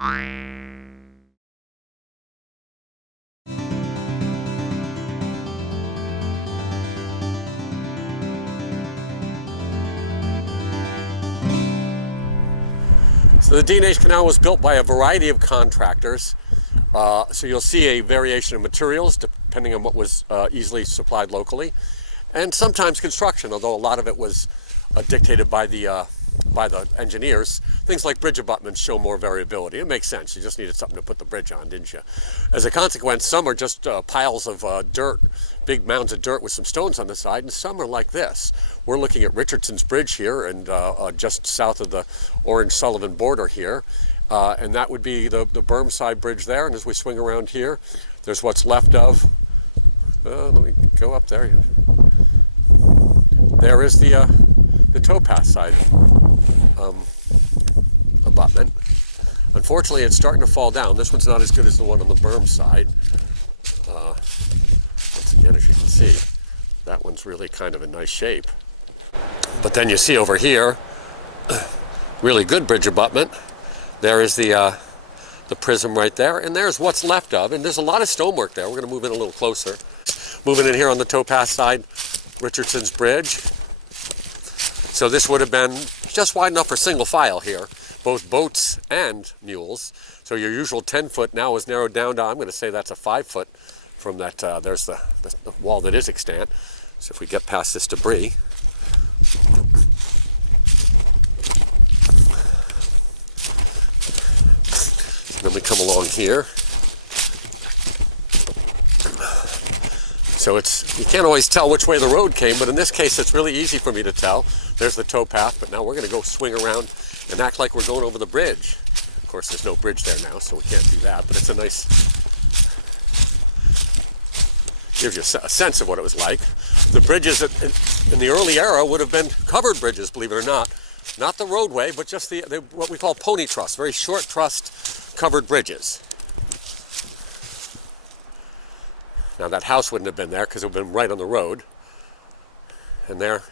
So the D&H Canal was built by a variety of contractors. So you'll see a variation of materials depending on what was easily supplied locally, and sometimes construction, although a lot of it was dictated by the engineers. Things like bridge abutments show more variability. It makes sense. You just needed something to put the bridge on, didn't you? As a consequence, some are just piles of dirt, big mounds of dirt with some stones on the side, and some are like this. We're looking at Richardson's Bridge here, and just south of the Orange-Sullivan border here. And that would be the berm side bridge there. And as we swing around here, there's what's left of, let me go up there. There is the towpath side abutment. Unfortunately, it's starting to fall down. This one's not as good as the one on the berm side. Once again, as you can see, that one's really kind of in nice shape. But then you see over here, really good bridge abutment. There is the prism right there, and there's what's left of, and there's a lot of stonework there. We're going to move in a little closer. Moving in here on the towpath side, Richardson's Bridge. So this would have been just wide enough for single file here, both boats and mules. So your usual 10-foot now is narrowed down to, I'm going to say that's a 5-foot from that, there's the wall that is extant. So if we get past this debris, then we come along here. So you can't always tell which way the road came, but in this case it's really easy for me to tell. There's the towpath, but now we're going to go swing around and act like we're going over the bridge. Of course, there's no bridge there now, so we can't do that, but it's a nice, gives you a sense of what it was like. The bridges in the early era would have been covered bridges, believe it or not. Not the roadway, but just the what we call pony truss, very short trussed covered bridges. Now that house wouldn't have been there because it would have been right on the road. And there,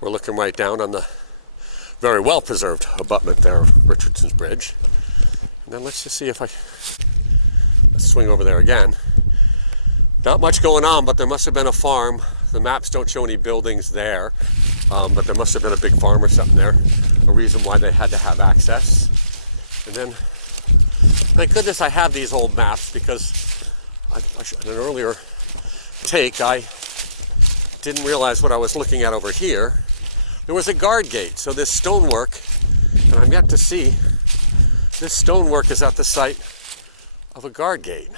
we're looking right down on the very well preserved abutment there of Richardson's Bridge. And then let's just see if let's swing over there again. Not much going on, but there must have been a farm. The maps don't show any buildings there, but there must have been a big farm or something there. A reason why they had to have access. And then, thank goodness I have these old maps, because in an earlier take, I didn't realize what I was looking at over here. There was a guard gate, so this stonework, and I'm yet to see, this stonework is at the site of a guard gate.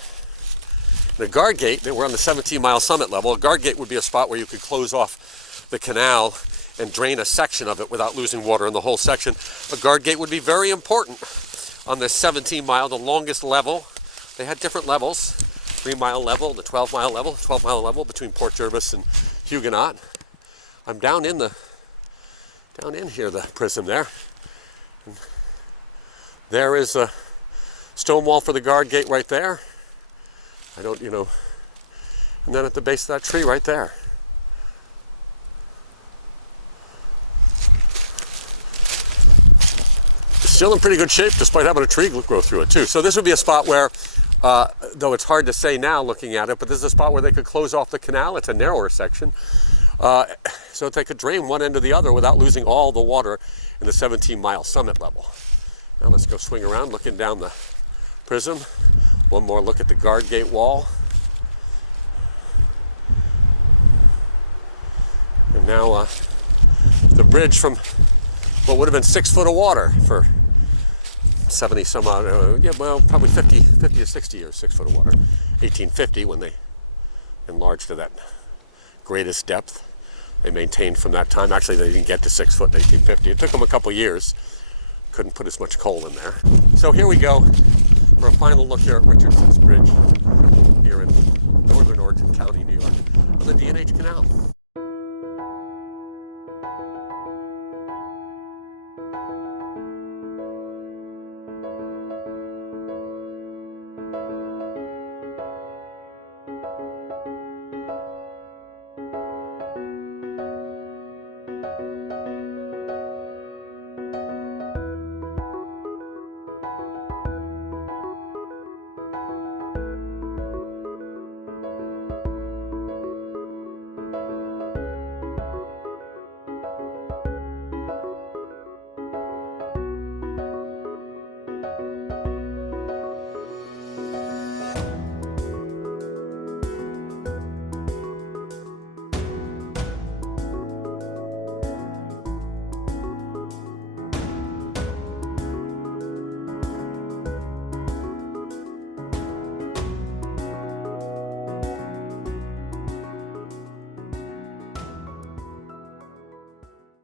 The guard gate, they were on the 17-mile summit level. A guard gate would be a spot where you could close off the canal and drain a section of it without losing water in the whole section. A guard gate would be very important on this 17-mile, the longest level. They had different levels. 3-mile level, the 12-mile level, 12-mile level between Port Jervis and Huguenot. I'm down in here, the prism there. And there is a stone wall for the guard gate right there. I don't, and then at the base of that tree right there. It's still in pretty good shape despite having a tree grow through it too. So this would be a spot where, though it's hard to say now looking at it, but this is a spot where they could close off the canal. It's a narrower section, so that they could drain one end or the other without losing all the water in the 17-mile summit level. Now let's go swing around looking down the prism. One more look at the guard gate wall. And now the bridge from what would have been 6 foot of water for 70 some odd, probably 50 to 60 years, 6 foot of water. 1850 when they enlarged to that greatest depth. They maintained from that time. Actually, they didn't get to 6 foot in 1850. It took them a couple years. Couldn't put as much coal in there. So here we go for a final look here at Richardson's Bridge here in northern Orange County, New York, on the D&H Canal.